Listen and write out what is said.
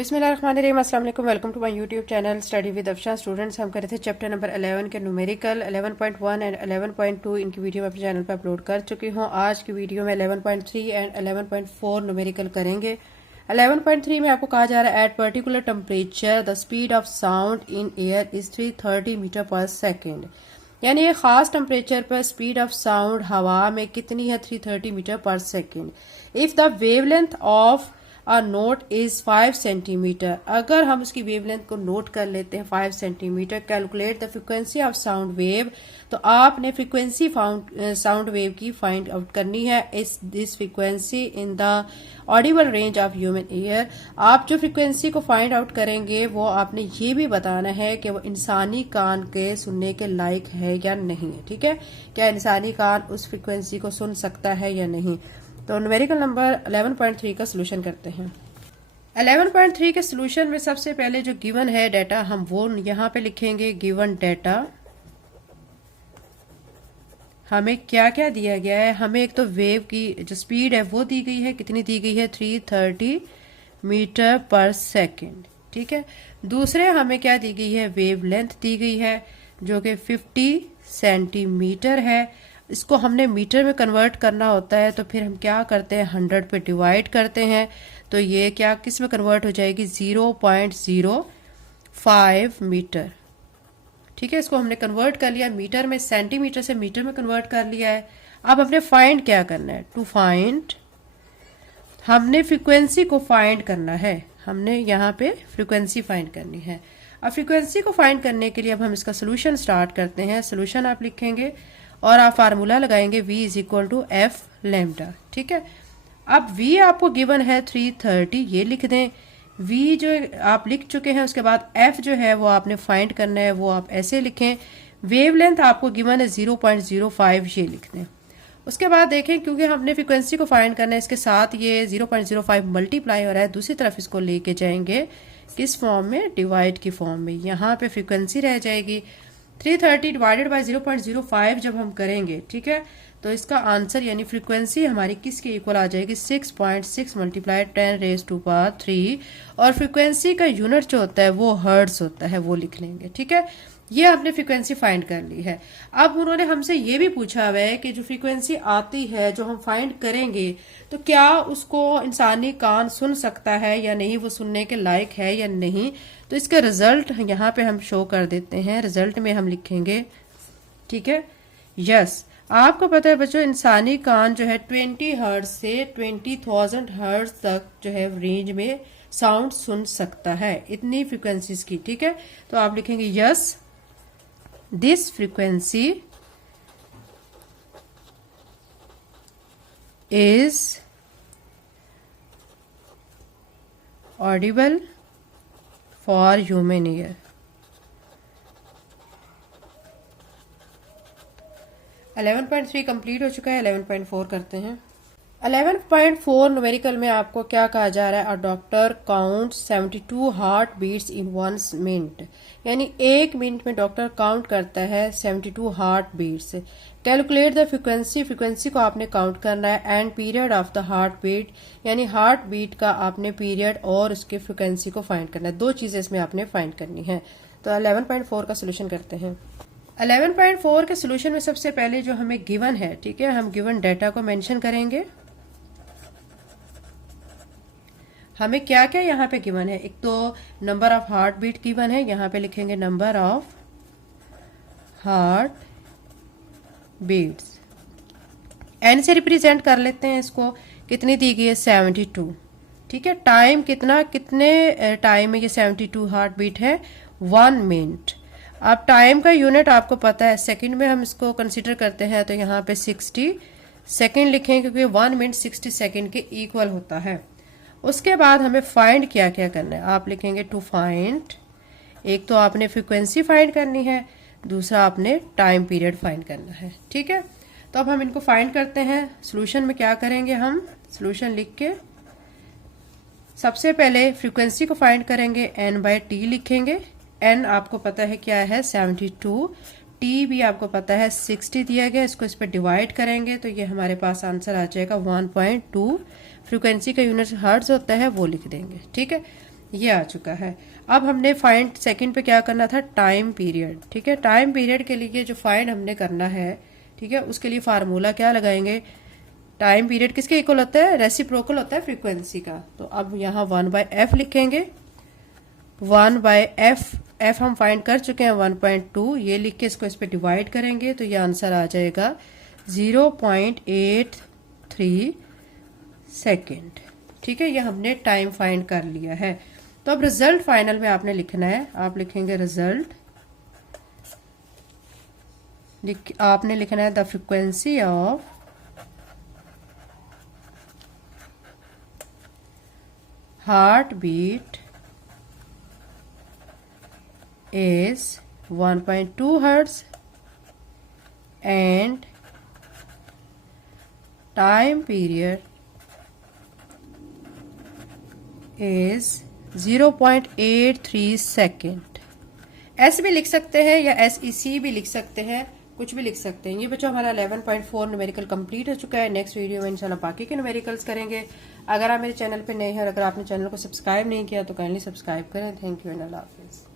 बिस्मिल्लाहिर्रहमानिर्रहीम। अस्सलाम वालेकुम। Welcome to my YouTube channel study with Afsha. Students, हम कर रहे थे चैप्टर नंबर 11 के न्यूमेरिकल 11.1 एंड 11.2। इनकी वीडियो मैं अपने चैनल पर अपलोड कर चुकी हूँ। आज की वीडियो में 11.3 एंड 11.4 न्यूमेरिकल करेंगे। 11.3 में आपको कहा जा रहा है at particular temperature the speed of sound in air is 330 metre per second. यानी एक खास टेम्परेचर पर स्पीड ऑफ साउंड हवा में कितनी है? 330 metre per second. If the wavelength of a note is 5 centimetre, अगर हम उसकी वेवलेंथ को नोट कर लेते हैं 5 centimetre, calculate the frequency of sound wave, तो आपने फ्रीक्वेंसी साउंड वेव की फाइंड आउट करनी है। इस this frequency in the Audible range of human ear. आप जो फ्रीक्वेंसी को फाइंड आउट करेंगे वो आपने ये भी बताना है कि वो इंसानी कान के सुनने के लायक है या नहीं है। ठीक है, क्या इंसानी कान उस फ्रीक्वेंसी को सुन सकता है या नहीं। तो न्यूमेरिकल नंबर 11.3 का सोल्यूशन करते हैं। 11.3 के सोल्यूशन में सबसे पहले जो गिवन है डाटा, हम वो यहां पे लिखेंगे। गिवन डाटा हमें क्या क्या दिया गया है? हमें एक तो वेव की जो स्पीड है वो दी गई है। कितनी दी गई है? 330 मीटर पर सेकेंड। ठीक है, दूसरे हमें क्या दी गई है? वेव लेंथ दी गई है जो कि 50 सेंटीमीटर है। इसको हमने मीटर में कन्वर्ट करना होता है, तो फिर हम क्या करते हैं? 100 पे डिवाइड करते हैं, तो ये क्या किस में कन्वर्ट हो जाएगी? 0.05 मीटर। ठीक है, इसको हमने कन्वर्ट कर लिया मीटर में, सेंटीमीटर से मीटर में कन्वर्ट कर लिया है। अब हमने फाइंड क्या करना है? टू फाइंड, हमने फ्रीक्वेंसी को फाइंड करना है। हमने यहाँ पे फ्रीक्वेंसी फाइंड करनी है। अब फ्रीक्वेंसी को फाइंड करने के लिए अब हम इसका सोल्यूशन स्टार्ट करते हैं। सोल्यूशन आप लिखेंगे और आप फार्मूला लगाएंगे v is equal to F lambda. ठीक है, अब v आपको गिवन है 330, ये लिख दें। v जो आप लिख चुके हैं, उसके बाद f जो है वो आपने फाइंड करना है, वो आप ऐसे लिखें। वेवलेंथ आपको गिवन है 0.05, ये लिख दें। उसके बाद देखें, क्योंकि हमने फ्रीक्वेंसी को फाइंड करना है, इसके साथ ये 0.05 मल्टीप्लाई हो रहा है, दूसरी तरफ इसको लेके जाएंगे किस फॉर्म में? डिवाइड की फॉर्म में। यहाँ पे फ्रीक्वेंसी रह जाएगी 330 डिवाइडेड बाय 0.05 जब हम करेंगे, ठीक है, तो इसका आंसर यानी फ्रीक्वेंसी हमारी किसके इक्वल आ जाएगी? 6.6 मल्टीप्लाई 10⁻³ और फ्रीक्वेंसी का यूनिट जो होता है वो हर्ट्ज होता है, वो लिख लेंगे। ठीक है, ये हमने फ्रीक्वेंसी फाइंड कर ली है। अब उन्होंने हमसे ये भी पूछा हुआ है कि जो फ्रीक्वेंसी आती है जो हम फाइंड करेंगे, तो क्या उसको इंसानी कान सुन सकता है या नहीं, वो सुनने के लायक है या नहीं। तो इसका रिजल्ट यहाँ पे हम शो कर देते हैं। रिजल्ट में हम लिखेंगे, ठीक है, यस। आपको पता है बच्चों, इंसानी कान जो है 20 हर्ट्ज से 20,000 हर्ट्ज तक जो है रेंज में साउंड सुन सकता है, इतनी फ्रीक्वेंसीज की। ठीक है, तो आप लिखेंगे yes, this frequency is Audible for human ear. 11.3 complete हो चुका है। 11.4 करते हैं। 11.4 न्यूमेरिकल में आपको क्या कहा जा रहा है? A doctor count 72 heart beats in 1 minute, यानी 1 मिनट में डॉक्टर काउंट करता है 72 heart beats. Calculate the frequency, frequency को आपने काउंट करना है। And period of the heart beat, यानी हार्ट बीट का आपने पीरियड और उसकी फ्रीक्वेंसी को फाइंड करना है। दो चीजें इसमें आपने फाइंड करनी है। तो 11.4 का सोल्यूशन करते हैं। 11.4 के सोल्यूशन में सबसे पहले जो हमें गिवन है, ठीक है, हम गिवन डाटा को मेंशन करेंगे। हमें क्या क्या यहाँ पे गिवन है? एक तो number of heart beat given है, यहाँ पे लिखेंगे number of heart beats. N से रिप्रेजेंट कर लेते हैं इसको। कितनी दी गई है? 72। ठीक है, टाइम कितना, कितने टाइम में ये 72 हार्ट बीट है? 1 मिनट। अब टाइम का यूनिट आपको पता है, सेकंड में हम इसको कंसीडर करते हैं, तो यहाँ पे 60 सेकंड लिखें, क्योंकि 1 मिनट 60 सेकंड के इक्वल होता है। उसके बाद हमें फाइंड क्या क्या करना है? आप लिखेंगे टू फाइंड, एक तो आपने फ्रीक्वेंसी फाइंड करनी है, दूसरा आपने टाइम पीरियड फाइंड करना है। ठीक है, तो अब हम इनको फाइंड करते हैं। सोल्यूशन में क्या करेंगे? हम सोल्यूशन लिख के सबसे पहले फ्रीक्वेंसी को फाइंड करेंगे, n/t लिखेंगे। n आपको पता है क्या है? 72। t भी आपको पता है 60 दिया गया, इसको इस पर डिवाइड करेंगे तो ये हमारे पास आंसर आ जाएगा 1.2। फ्रीक्वेंसी का यूनिट हर्ट्ज होता है, वो लिख देंगे। ठीक है, ये आ चुका है। अब हमने फाइंड सेकंड पे क्या करना था, टाइम पीरियड। ठीक है, टाइम पीरियड के लिए जो फाइंड हमने करना है, ठीक है, उसके लिए फार्मूला क्या लगाएंगे, टाइम पीरियड किसके इक्वल होता है, रेसिप्रोकल होता है फ्रीक्वेंसी का। तो अब यहाँ 1/f लिखेंगे, 1/f, f हम फाइंड कर चुके हैं 1.2, ये लिख के इसको इस पे डिवाइड करेंगे तो ये आंसर आ जाएगा 0.83 सेकेंड। ठीक है, ये हमने टाइम फाइंड कर लिया है। तो अब रिजल्ट फाइनल में आपने लिखना है, आप लिखेंगे रिजल्ट, आपने लिखना है the frequency of heart beat is 1.2 hertz and time period is 0.83 second. S भी लिख सकते हैं या SEC भी लिख सकते हैं, कुछ भी लिख सकते हैं। ये बच्चों हमारा 11.4 न्यूमेरिकल कंप्लीट हो चुका है। नेक्स्ट वीडियो में इंशाल्लाह बाकी के न्यूमेरिकल्स करेंगे। अगर आप मेरे चैनल पे नए हैं और अगर आपने चैनल को सब्सक्राइब नहीं किया तो काइंडली सब्सक्राइब करें। थैंक यू एंड अल्लाह हाफिज़।